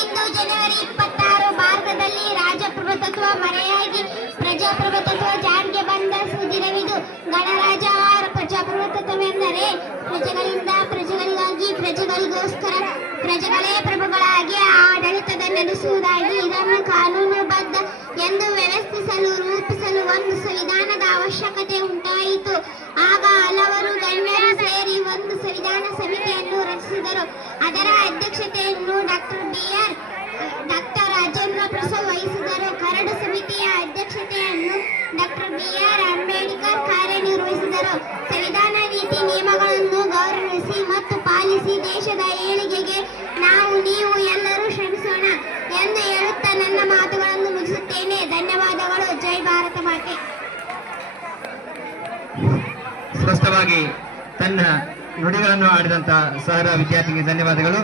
ಇಂದು ಜನವರಿ 26 ಭಾರತದಲ್ಲಿ ರಾಜಪ್ರಭುತ್ವ ಮರೆಯಾಗಿ ಪ್ರಜಾಪ್ರಭುತ್ವ ಜಾರಿಗೆ ಬಂದ ಸುದಿನವಿದು. ಗಣರಾಜ ಪ್ರಜಾಪ್ರಭುತ್ವವೆಂದರೆ ಪ್ರಜೆಗಳಿಂದ ಪ್ರಜೆಗಳಿಗಾಗಿ ಪ್ರಜೆಗಳಿಗೋಸ್ಕರ ಪ್ರಜೆಗಳೇ ಪ್ರಭುಗಳಾಗಿ ಆಡಳಿತದ ನಡೆಸುವುದಾಗಿ ಇದನ್ನು ಕಾನೂನುಬದ್ಧ ಎಂದು ವ್ಯವಸ್ಥಿಸಲು ರೂಪಿಸಲು ಒಂದು ಸಂವಿಧಾನದ ಅವಶ್ಯಕತೆ ಉಂಟಾಯಿತು. ಆಗ ಹಲವರು ಗಣ್ಯರು ಸೇರಿ ಒಂದು ಸಂವಿಧಾನ ಸಮಿತಿಯನ್ನು ರಚಿಸಿದರು. ಅದರ ಅಧ್ಯಕ್ಷತೆಯನ್ನು ಡಾಕ್ಟರ್ ರಾಜೇಂದ್ರ ಪ್ರಸಾದ್ ವಹಿಸಿದರು. ಕರಡು ಸಮಿತಿಯ ಅಧ್ಯಕ್ಷತೆಯನ್ನು ಡಾಕ್ಟರ್ ಬಿ.ಆರ್. ಅಂಬೇಡ್ಕರ್ ಕಾರ್ಯನಿರ್ವಹಿಸಿದರು. ಸಂವಿಧಾನ ನೀತಿ ನಿಯಮಗಳನ್ನು ಗೌರವಿಸಿ ಮತ್ತು ಪಾಲಿಸಿ ದೇಶದ ಏಳಿಗೆಗೆ ನಾವು ನೀವು ಎಲ್ಲರೂ ಶ್ರಮಿಸೋಣ ಎಂದು ಹೇಳುತ್ತಾ ನನ್ನ ಮಾತುಗಳನ್ನು ಮುಗಿಸುತ್ತೇನೆ. ಧನ್ಯವಾದಗಳು. ಜೈ ಭಾರತ ಮಾತೆ. ಸ್ಪಷ್ಟವಾಗಿ ತನ್ನ ನುಡಿಗಳನ್ನು ಆಡಿದಂತಹ ಸಹರ ವಿದ್ಯಾರ್ಥಿಗೆ ಧನ್ಯವಾದಗಳು.